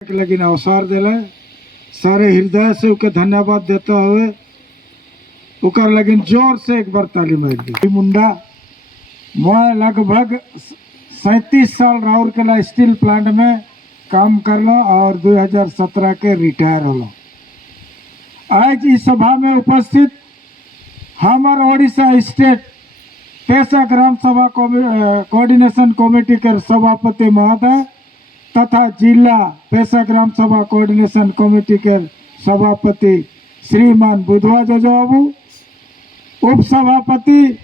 लेकिन अवसर दिले सारे हृदय से उके धन्यवाद देते हुए उकर लेकिन जोर से एक बार ताली मार दी। मुंडा मैं लगभग 37 साल राउरकेला स्टील प्लांट में काम करलो और 2017 के रिटायर होलो। आज इस सभा में उपस्थित हमार ओडिशा स्टेट पेशा ग्राम सभा कोऑर्डिनेशन कमेटी के सभापति महोदय तथा जिला पेशा ग्राम सभा कोऑर्डिनेशन कमेटी के सभापति श्रीमान बुधवा जजबाबू, उप सभापति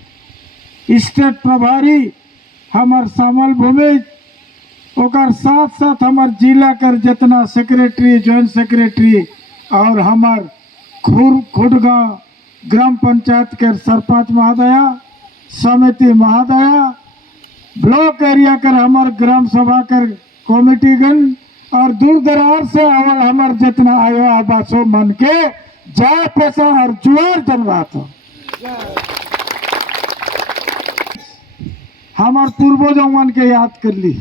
स्टेट प्रभारी हमार सामल भूमि, और साथ साथ हमार जिला कर जितना सेक्रेटरी जॉइंट सेक्रेटरी और हमार खुडगांव ग्राम पंचायत के सरपंच महोदया, समिति महोदया, ब्लॉक एरिया कर हमार ग्राम सभा कर कमेटीगण और दूर दराज से अवल हमार जितना आयो आबासो मन के जय पेशा और जुआर जनवात हो। हमार पूर्वजों मन के याद कर ली,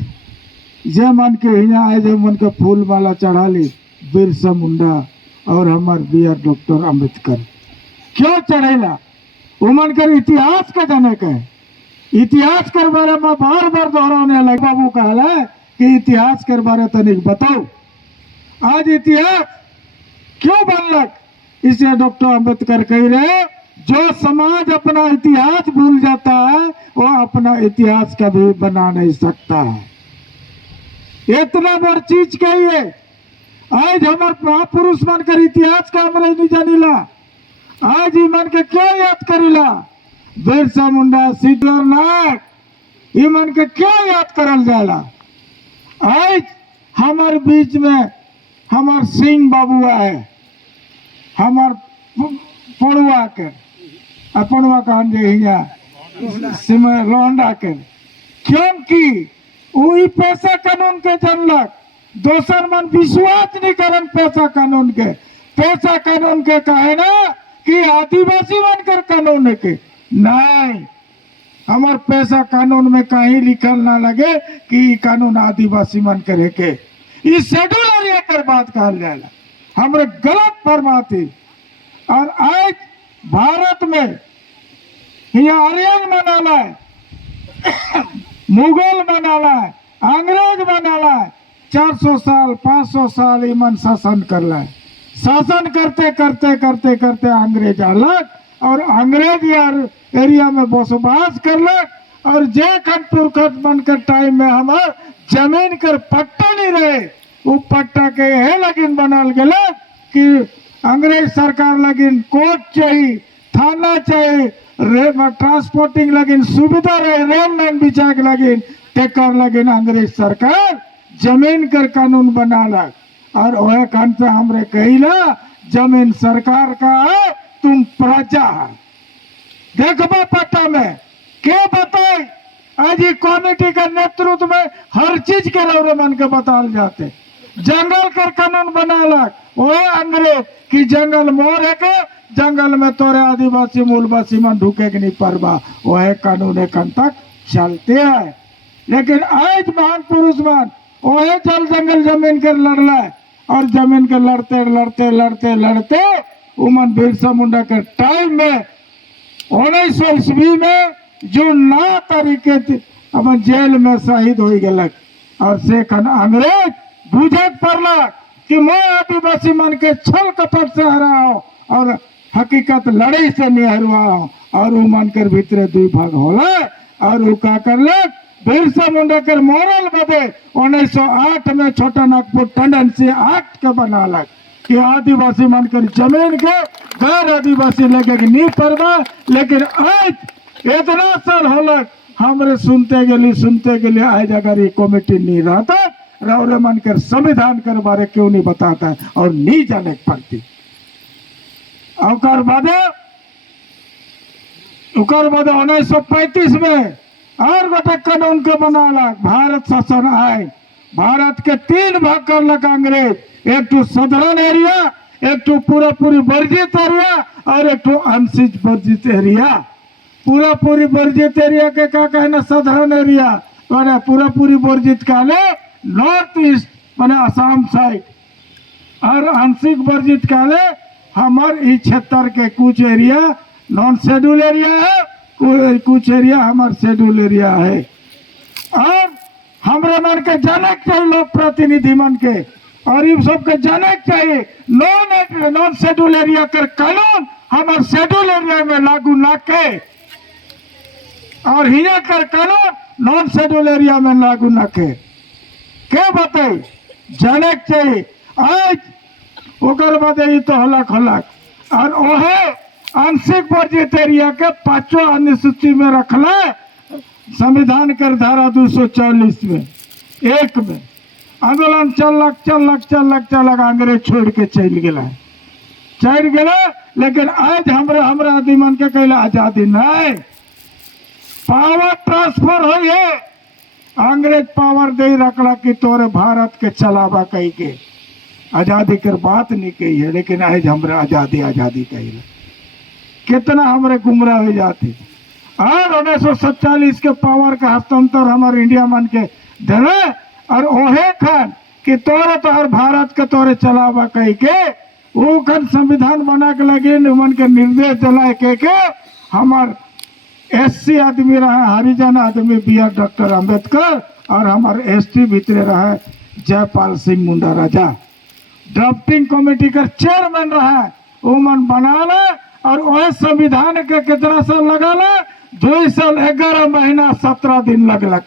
जे मन के यहाँ आए जे मन के फूल माला चढ़ा ली बिरसा मुंडा और हमार बीआर डॉक्टर अम्बेडकर क्यों चढ़ेला उमन कर इतिहास का जाने का इतिहास कर बारे में बार बार दोहराने लगे। बाबू कहला कि इतिहास के बारे तनिक बताओ, आज इतिहास क्यों बनलक, इसे डॉक्टर अम्बेडकर कह रहे जो समाज अपना इतिहास भूल जाता है वो अपना इतिहास कभी बना नहीं सकता है। इतना बड़ चीज कहिए आज हमारे महापुरुष बनकर इतिहास का हमारे नहीं जानिला, आज ही मन के क्यों याद करिला, बिरसा मुंडा सिद्धर नायक ये मन के क्यों याद करल जाला। आज हमारे बीच में हमार सिंह बाबू है, हमार पड़ुआ के पड़ुआ कहन लोहंडा के, क्योंकि वही पैसा कानून के जनलक, दोसर मन विश्वास नहीं करन पैसा कानून के। पैसा कानून के कहे ना कि आदिवासी बनकर कानून के नहीं, हमार पैसा कानून में कहीं लिखल ना लगे कि कानून आदिवासी मन करे के। इस शेड्यूल एरिया कर बात कहल जाएगा हमरे गलत फरमाती। और आज भारत में यहाँ आर्यन मनाला है, मुगल मनाला है, अंग्रेज मनाला है, 400 साल 500 साल ईमन शासन करला है। शासन करते करते करते करते अंग्रेज अलग और अंग्रेज यार एरिया में बसवास करलक और जे खनपुर खत बनकर टाइम में हमार जमीन कर पट्टा नहीं रहे वो पट्टा के यह लगिन बनाल गए कि अंग्रेज सरकार लगिन कोर्ट चाहिए, थाना चाहिए, ट्रांसपोर्टिंग लगिन सुविधा रहे, रेल लाइन बिछा के लगिन टेकर लगिन अंग्रेज सरकार जमीन कर कानून बनालक और वह कान से हमरे कहिला जमीन सरकार का है तुम प्रजा है। देखबा पट्टा में क्या बताए आज ये कमेटी के नेतृत्व में हर चीज के लौरे मन के बताल जाते। जंगल कर कानून बनालक वह अंग्रेज की जंगल मोर है के जंगल में तोरे आदिवासी मूलवासी मन ढुके के नहीं परवा, वह कानून एक तक चलते है। लेकिन आज महान पुरुष मन वह जल जंगल जमीन कर लड़ला और जमीन के लड़ते लड़ते लड़ते लड़ते उमन बिरसा मुंडा के टाइम में 1900 ईस्वी में जो 9 तारीखे अपन जेल में शहीद हो गलक और से खन अंग्रेज बुझत पड़ला कि मैं आदिवासी मन के छल कपट से हराओ और हकीकत लड़ाई से नहीं हरवाओ और वो मन कर भीतरे 2 भाग होला और वो क्या करलक बिरसा मुंडा कर मोरल बदे 1908 में छोटा नागपुर टंडन से एक्ट के बनालक कि आदिवासी मन कर जमीन के गैर आदिवासी लेके नहीं परवा। लेकिन आज इतना साल होलक हमरे सुनते गली आज अगर ये कमेटी नहीं रहता रौरे मन कर संविधान कर बारे क्यों नहीं बताता है और नहीं जाने पड़ती। उकर बाद 1935 में और गोटे कानून के बनालक भारत शासन आए, भारत के 3 भाग करलक अंग्रेज, एक तो साधारण एरिया, एक तो पूरा पूरी वर्जित एरिया और एक तो आंशिक वर्जित एरिया। पूरा पूरी वर्जित एरिया के क्या कहना साधारण एरिया और पूरा पूरी वर्जित काले नॉर्थ ईस्ट माने असम साइड और आंशिक वर्जित काले हमार इस क्षेत्र के कुछ एरिया नॉन शेड्यूल एरिया है, कुछ एरिया हमार शेड्यूल एरिया है। और हमरे मन के जाने के चाहिए लोक प्रतिनिधि मन के, और इन सबके जाने के चाहिए नॉन शेड्यूल एरिया कर कानून हमार शेड्यूल एरिया में लागू ना के, और हिया कर कानून नॉन शेड्यूल एरिया में लागू ना के बताई जाने के चाहिए। आज ओकर बाद ये तो हलक हलक और ओहे आंशिक वर्जित एरिया के 5वां अनुसूची में रखला संविधान कर धारा 240 में 1 में आंदोलन चलक अंग्रेज छोड़ के चल गया, लेकिन आज हमरा आदमी मन के कहला आजादी नहीं, पावर ट्रांसफर हो है। अंग्रेज पावर दे रखला कि तोरे भारत के चलावा कही के आजादी कर बात नहीं कही है, लेकिन आज हमरा आजादी कही कितना हमरे गुमराह हो जाते। और 1947 के पावर का हस्तांतर हमारे इंडिया मन के दिले, और ओहे खान कि तोरे तो हर भारत के तोरे चलावा कही के वो खन संविधान बना के लगे मन के निर्देश दिलाए के हमार SC आदमी रहा, हरिजन आदमी बी.आर. डॉक्टर अम्बेडकर, और हमारे ST भीतरे रहा जयपाल सिंह मुंडा राजा। ड्राफ्टिंग कमेटी का चेयरमैन रहा, वो मन बनाना और वह संविधान के कितना साल लगाला 2 साल 11 महीना 17 दिन लगलक।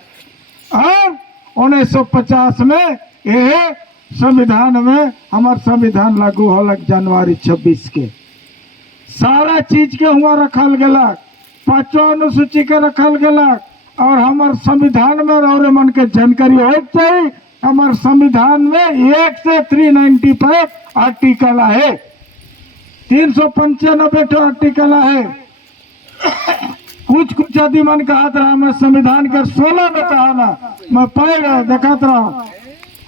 और 1950 में यह संविधान में हमार संविधान लागू होलक जनवरी 26 के। सारा चीज के हुआ रखल गलक, 5वां अनुसूची के रखल गलक, और हमार संविधान में और मन के जानकारी हो चाहिए। हमार संविधान में 1 से 395 आर्टिकल है, 395 आर्टिकल है। कुछ आदि मन कहा रहा मैं संविधान के 16 में कहा ना, मैं पढ़ देखा रहा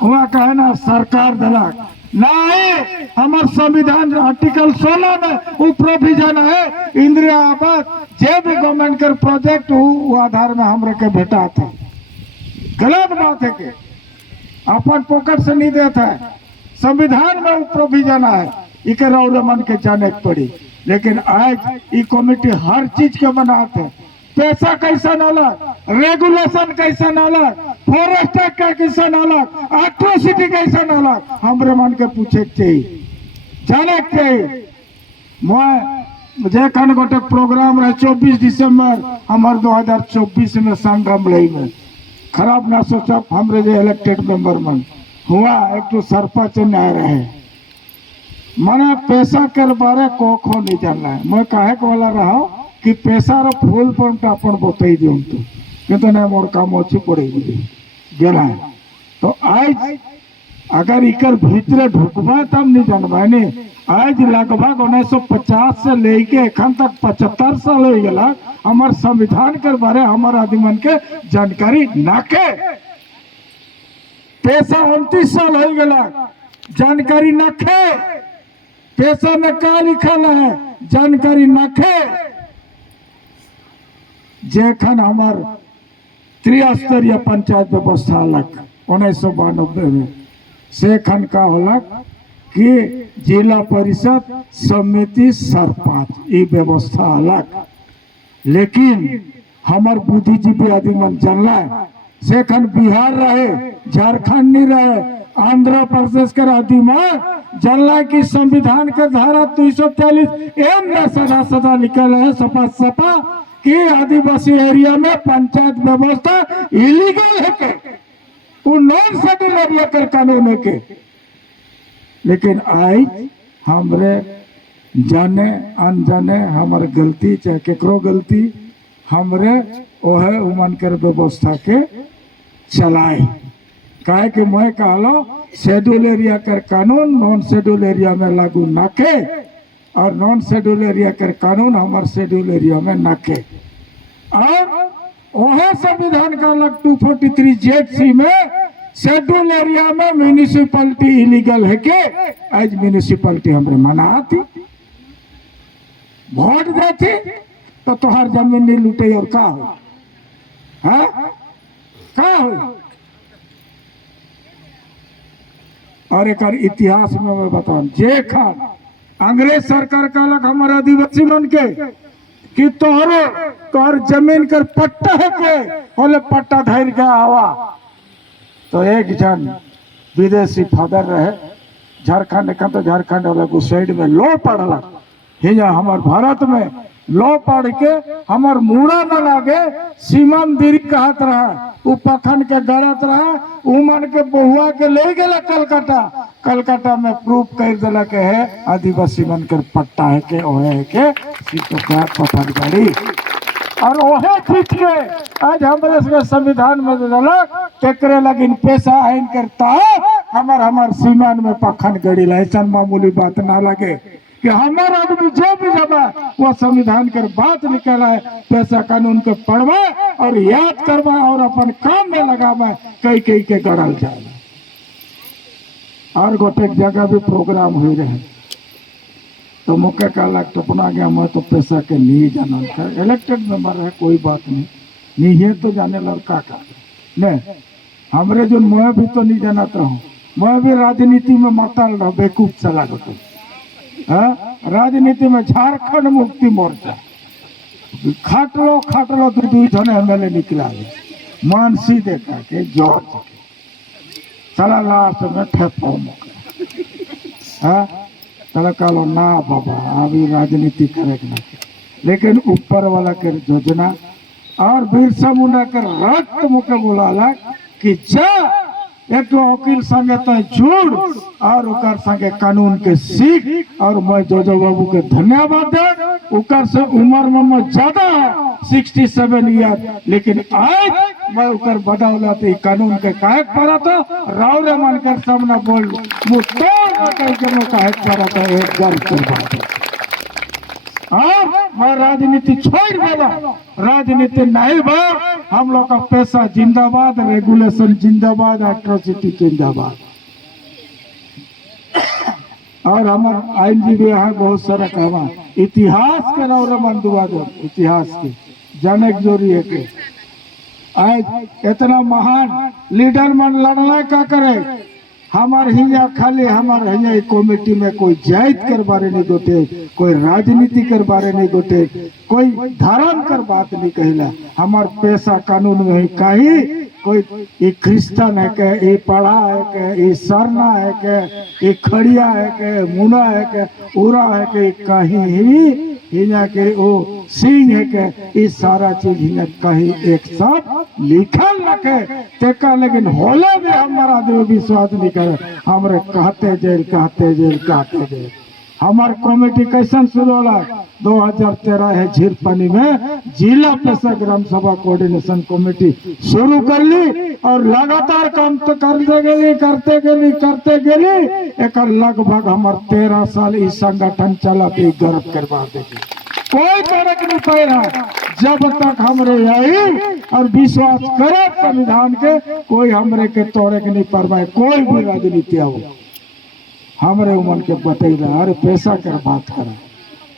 हुआ कहे ना सरकार दिलक नहीं, हमार संविधान आर्टिकल 16 में वो प्रोविजन है इंदिरा आवास जे भी गवर्नमेंट के प्रोजेक्ट वो आधार में हमरे के भेटा था। गलत बात है कि अपन पॉकेट से नहीं देता है, संविधान में वो प्रोविजन है, इके रौरे मन के जाने के पड़ी। लेकिन आज ये कमेटी हर चीज के बनाते हैं, पैसा कैसा अलग, रेगुलेशन कैसा अलग, फॉरेस्ट एक्ट कैसा अलग, एट्रोसिटी कैसा अलग, हमरे मन के पूछे चाहिए जाने के चाहिए। मैं जे खन गोटे प्रोग्राम रहे 24 दिसंबर हमार 2024 में संगम लई में, खराब ना सोचा हमरे जो इलेक्टेड मेंबर मन हुआ एक तो सरपंच न्याय रहे, मने पैसा कर बारे को नहीं जानना है। मैं कहे को वाला रहा कि पैसा रो फूल पर अपन बताई दियो तो नहीं मोर काम अच्छी पड़ेगी गेला। तो आज अगर इकर भीतरे ढुकबा तब नहीं जानबा ने। आज लगभग 1950 से लेके एखन तक 75 साल हो गया हमार संविधान के बारे हमार आदमी मन के जानकारी नाके। पैसा 29 साल हो गया जानकारी नखे, पैसा में का लिखल है जानकारी नखे। जेखन हमार त्रिस्तरीय पंचायत व्यवस्था अलग 1992 में से खन का होलक कि जिला परिषद समिति सरपंच ये व्यवस्था अलग। लेकिन हमार बुद्धिजीवी आदि मन जानला से खन बिहार रहे, झारखंड नहीं रहे, आंध्र प्रदेश के आदि मन जानला कि संविधान के धारा 243 एम में सदा निकल है सपा कि आदिवासी एरिया में पंचायत व्यवस्था इलीगल है के वो नॉन शेड्यूल एरिया कर कानून है के। लेकिन आज हमरे जाने अनजाने हमार गलती चाहे केकरो गलती हमरे ओहे उमन कर व्यवस्था के चलाए काहे कि मैं कहलो शेड्यूल एरिया कर कानून नॉन शेड्यूल एरिया में लागू नाके और नॉन शेड्यूल एरिया कर कानून हमारे शेड्यूल एरिया में नाके। और वह संविधान का अलग 243 जेड में शेड्यूल एरिया में म्यूनिसिपैलिटी इलीगल है के आज म्यूनिसिपैलिटी हमरे मना थी वोट देती तो तुहार जमीन नहीं लूटे और का हो का हो और एक इतिहास में मैं बताऊं, जे खान अंग्रेज सरकार कहलक हमारे आदिवासी मन के कि तोहरो तोहर जमीन कर पट्टा है के बोले पट्टा धैर के आवा। तो एक जन विदेशी फादर रहे झारखंड का, तो झारखंड वाला गुसाइड में लॉ पढ़ला, हिजा हमार भारत में लॉ पढ़ के हमार मुड़ा न लागे सीमन दिरी कहत रहा, उ पखन के गड़त रहा, उमन के बहुआ के ले गेला कलकत्ता, कलकत्ता में प्रूफ कर दिला के है आदिवासी मन के पट्टा है के ओहे है के सीटो का पत्थर गाड़ी। और ओहे खींच के आज हमारे के संविधान में दिलक तेकरे लगिन पैसा आइन करता हमार सीमान में पखन गड़ी ला। ऐसा मामूली बात ना लगे कि हमारा आदमी जो भी जमा वो संविधान के बात निकला है, पैसा कानून के पढ़वा और याद करवा और अपन काम में लगावा, कई कई के गड़ल जाए। और गोटे जगह भी प्रोग्राम हुई रहे तो मुख्य कहला टपना गया, मैं तो पैसा के नहीं जाना था, इलेक्टेड मेंबर है कोई बात नहीं, नहीं है तो जाने लड़का का नहीं, हमरे जो मैं भी तो नहीं जानता हूँ, मैं भी राजनीति में माताल रहा बेकूफ चला गया। राजनीति में झारखंड मुक्ति मोर्चा खाटलो दू जने एमएलए निकला मानसी देखा के जॉर्ज चला लास्ट में ठेपो चला कहलो ना बाबा अभी राजनीति करेगा ना, लेकिन ऊपर वाला के योजना और बिरसा मुंडा के रक्त मुके बोला कि जा एक वकील संगे तो जुड़ और उकर संगे कानून के सीख। और मैं जोजो बाबू के धन्यवाद दे, उकर से उम्र में मैं ज्यादा है 67 ईयर, लेकिन आज मैं उकर बदौलत कानून के काहे पड़ा तो रावरे मानकर सामना बोल मुझको काहे पड़ा तो एक गर्व की बात है। मैं राजनीति छोड़ देगा, राजनीति नहीं बा, हम लोग का पैसा जिंदाबाद, रेगुलेशन जिंदाबाद, एट्रोसिटी जिंदाबाद। और हमारे आईनजीबी यहाँ बहुत सारा काम इतिहास के रौरे मन दुआ दो, इतिहास के जाने की जरूरी है कि आज इतना महान लीडर मन लड़ना का करे, हमारे हिया खाली हमारे हिया कमेटी में कोई जायद कर बारे नहीं गोटे, कोई राजनीति कर बारे नहीं गोटे, कोई धर्म कर बात नहीं कहला, हमार पैसा कानून में ही कहीं कोई ये क्रिश्चियन है के, ये पढ़ा है के, ये सरना है के, ये खड़िया है के, मुना है के, उरा है के, कहीं ही हिया के वो सिंह है के, ये सारा चीज हिया कहीं एक साथ लिखल रखे तेका, लेकिन होले भी हमारा आदमी विश्वास नहीं करे, हमरे कहते जेल। हमार कमेटी कैसन शुरू होला 2013 है झीरपानी में जिला पेशा ग्राम सभा कोऑर्डिनेशन कमेटी शुरू कर ली और लगातार काम तो करते गेली एक लगभग हमार 13 साल इस संगठन चला पे गर्व करवा देगी, कोई फर्क नहीं पड़ा जब तक हमरे यही और विश्वास करे संविधान के, कोई हमरे के तोड़े के नहीं परवाए, कोई भी राजनीति हो हमरे उमन के बतैला। अरे पैसा कर बात करा,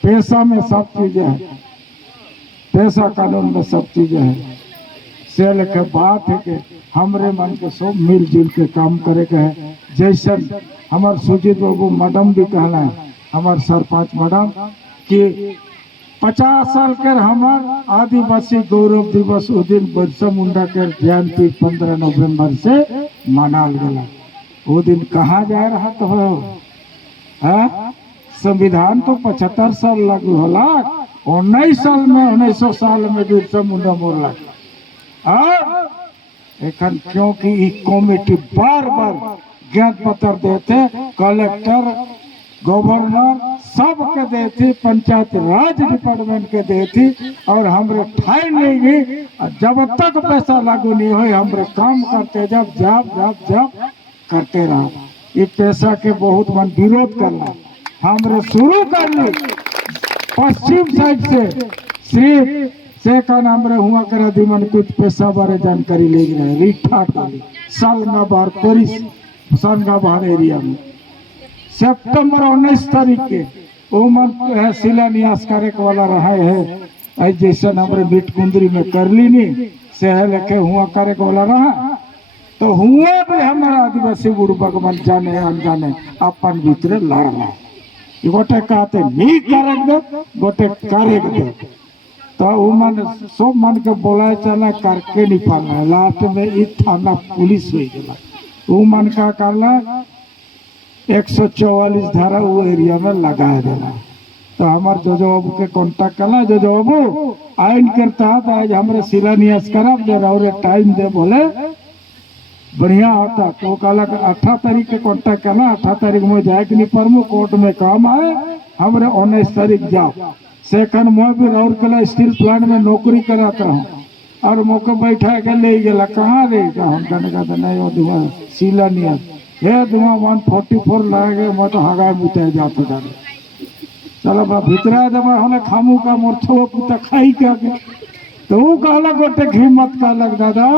पैसा में सब चीजें है, पैसा कानून में सब चीजें है, सेल के बात है कि हमरे मन के सब मिलजुल के काम करे के है। जैसन हमार सुजीत बाबू मैडम भी कहना है, हमार सरपंच मैडम कि 50 साल के हमार आदिवासी गौरव दिवस उस दिन बिरसा मुंडा के जयंती 15 नवंबर से मनाल गया। वो दिन कहाँ जा रहा तो है? संविधान तो 75 साल लागू होला, 1900 साल में बिरसा मुंडा मोरला। एखन क्योंकि ई कमेटी बार बार ज्ञात पत्र देते, कलेक्टर गवर्नर सबके देती, पंचायत राज डिपार्टमेंट के देती, और हमरे ठाई नहीं गई जब तक पैसा लागू नहीं हो, हमरे काम करते जब करते रहा। ये पैसा के बहुत मन विरोध करना, हमरे शुरू कर ली पश्चिम साइड से सिर्फ से का नाम रे हुआ करा दिमन कुछ पैसा बारे जानकारी ले रहे रिठा टाली सालगा बार परिस सालगा बार एरिया में सितंबर 19 तारीख के वो मन है शिलान्यास करे वाला रहा है। ऐ जैसा हमरे मीट कुंदरी में कर ली नहीं से लेके हुआ करे वाला रहा, तो हुए भी हमारा आदिवासी बुड़बक मन जाने अनजाने अपन भीतर लड़ना गोटे कहते नहीं करक दे गोटे करे दे तो वो मन सब मन के बोला चला करके नहीं पाना लास्ट में ई थाना पुलिस हो गया वो मन का करला 144 धारा वो एरिया में लगा देना तो हमार जोजो बाबू के कांटेक्ट करला जोजो बाबू आइन करता तो आज हमारे शिलान्यास करब दे और टाइम दे बोले बढ़िया होता तो कहला 18 तारीख के कांटेक्ट करना 18 तारीख में जाए कि नहीं परमु कोर्ट में काम आए हमारे 19 तारीख जाओ सेकंड मैं भी राउरकेला स्टील प्लांट में नौकरी कराता हूँ और मौके बैठा के ले गया कहाँ रहेगा हम कहने का नहीं वो धुआं शिलान्यास हे धुआं 144 लागे मैं तो हगा मुते जाता जाने चलो बा भितरा जब हमें खामू का मोरछो पुता खाई क्या के तो वो कहला गोटे हिम्मत का लग दादा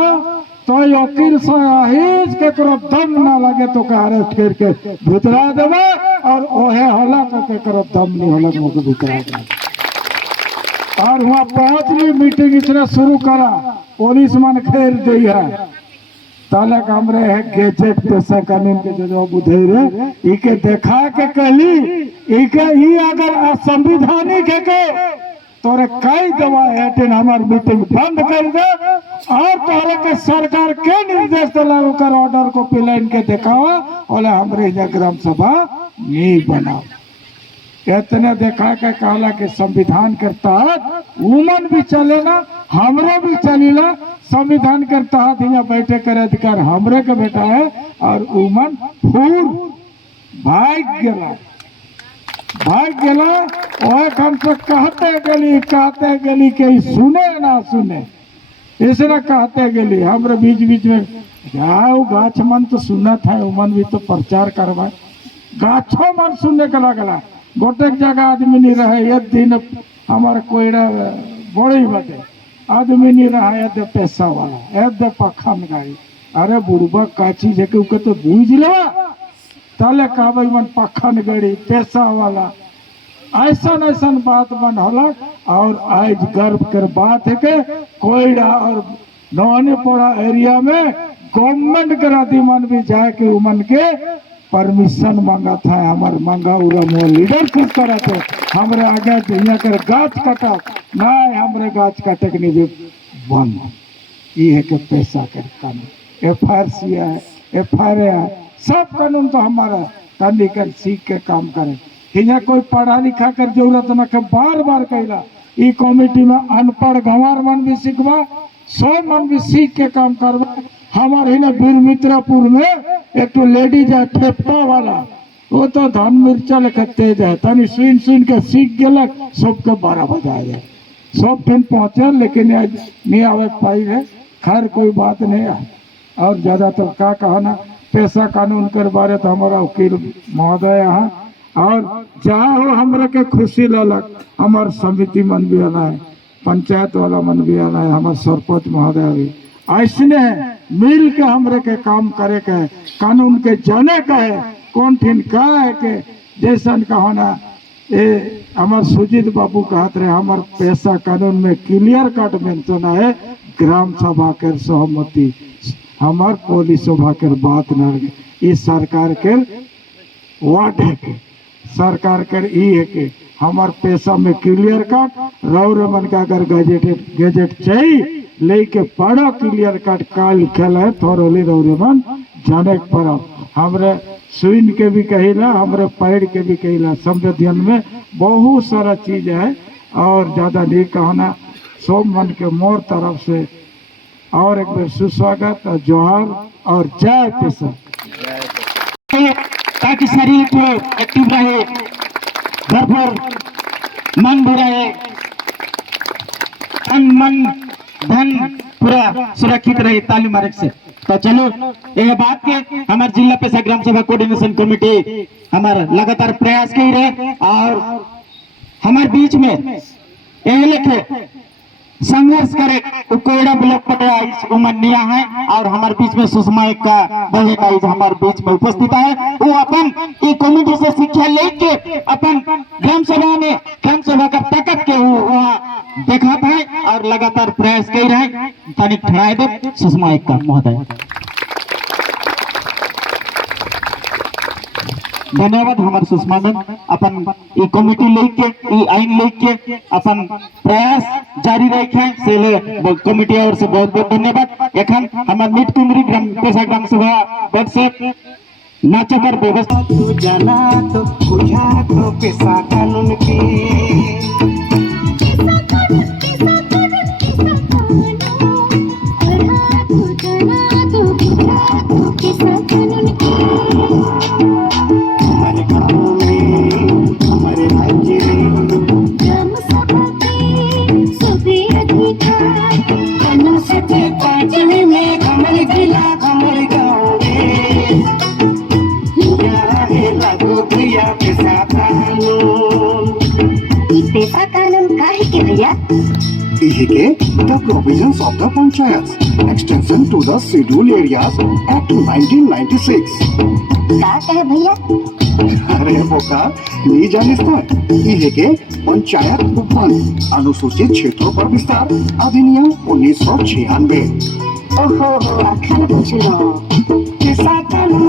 तो वकील से आहिज के करो दम ना लगे तो का अरेस्ट करके भितरा देवे और ओहे होला के करो दम नहीं होला मोके भितरा दे और वहाँ 5वीं मीटिंग इतना शुरू करा पुलिस मन खेल दी है तालक हमरे है गेजेट पेशा कानून के जो बुधेरे इके देखा के कहली इके ई अगर असंविधानिक है के तोरे कई दवा एटिन हमार मीटिंग बंद कर दे और तोरे के सरकार के निर्देश लागू कर ऑर्डर को पिलाइन के दिखावा बोले हमरे यहाँ ग्राम सभा नहीं बनाओ इतने देखा के कहला के संविधान के तहत उमन भी चलेला हमरे भी चलेला संविधान के तहत यहाँ बैठे कर अधिकार हमरे के बेटा है और उमन फूर भाग गेला ओए कम से कहते गली के सुने ना सुने इसने कहते गली हमरे बीच बीच में जाओ गाछ मन तो सुना था उमन भी तो प्रचार करवाए गाछो मन सुनने के लगला गोटे जगह आदमी नहीं रहे एक दिन हमारे कोयड़ा बड़ी बटे आदमी नहीं रहा यद पैसा वाला यद पखा में गाड़ी अरे बुढ़बा का चीज है कि तो बूझ लो ताले कहबे मन पखन गाड़ी पैसा वाला ऐसा बात मन होला और आज गर्व कर बात है के कोयड़ा और नवानीपोड़ा एरिया में गवर्नमेंट के राती मन भी जाए के उमन के परमिशन मांगा था हमार मांगा उरा मोह लीडर खुद करा थे हमरे आगे यहाँ कर गाछ काटा नहीं हमरे गाछ काटे के नहीं बंद ये है कि पैसा कर कानून FIR है सब कानून तो हमारा कानी कर सीख के काम करे यहाँ कोई पढ़ा लिखा कर जरूरत न के बार बार कहला ई कमेटी में अनपढ़ गंवार मन भी सीखवा सब मन भी सीख के काम करवा हमारे हिना बीर मित्रापुर में एक तो लेडीज है ठेपा वाला वो तो धान मिर्चा लेकर तेज है तनी सुन के सीख गया सबके 12 बजा जाए सब फिर पहुंचे लेकिन नहीं आवे पाई है खैर कोई बात नहीं है और ज्यादा तो क्या कहना पैसा कानून के बारे तो हमारा वकील महोदय यहाँ और जहाँ हो हमारे के खुशी ललक हमार समिति मन भी आना है पंचायत वाला मन भी आना है हमारे सरपंच महोदय भी ऐसने मिल के हमरे के काम करे के कानून के जाने का है कौन ठिन का है के जैसन का होना ये हमार सुजीत बाबू कहते रहे हमार पैसा कानून में क्लियर कट मेंशन है ग्राम सभा के सहमति हमार पुलिस सभा के बात न इस सरकार के वाट है के सरकार के ई है के हमार पैसा में क्लियर कट रौर मन का अगर गजेट चाहिए लेके पढ़ो क्लियर कट का लिखल है थोरोली रौरे मन जाने पड़ो हमरे सुन के भी कहिला हमरे पैर के भी कहिला संविधान में बहुत सारा चीज है और ज्यादा नहीं कहना सब मन के मोर तरफ से और एक बार सुस्वागत और जोहार और जय पेशा ताकि शरीर को एक्टिव रहे घर पर मन भी रहे तन मन धन पूरा सुरक्षित रहे तालीम मार्ग से तो चलो यह बात के हमारे जिला पेशा ग्राम सभा कोऑर्डिनेशन कमेटी हमारा लगातार प्रयास कर रहे और हमारे बीच में यह लिखे संघर्ष करे कोयड़ा ब्लॉक पटिया इस उमनिया है और हमारे बीच में सुषमा एक का बहे का इस हमारे बीच में उपस्थित है वो अपन एक कमेटी से शिक्षा लेके अपन ग्राम सभा का ताकत के वहाँ देखा है और लगातार प्रयास कर रहे हैं तनिक ठहराए दे सुषमा एक का महोदय। धन्यवाद हमारे सुषमा मैम अपन ये कमिटी लेके ये आइन लेके अपन प्रयास जारी रखे से ले कमिटी और से बहुत बहुत धन्यवाद। एखन हमार मीट कुंदरी ग्राम पेशा ग्राम सभा पद से नाचकर व्यवस्था तू जाना तो बुझा तो पेशा कानून की हमारे गाँव में हमारे राज्य में हमारे जिला हमारे गाँव में लागू भैया पेशा कानून पेशा कानून काहे के भैया के the provisions of the Panchayats extension to the scheduled areas Act 1996 का कहे भैया अरे बोका नहीं जानिस तो ये के पंचायत उपवन अनुसूचित क्षेत्रों पर विस्तार अधिनियम 1996 ओहो अखन बुझलो किसा कानून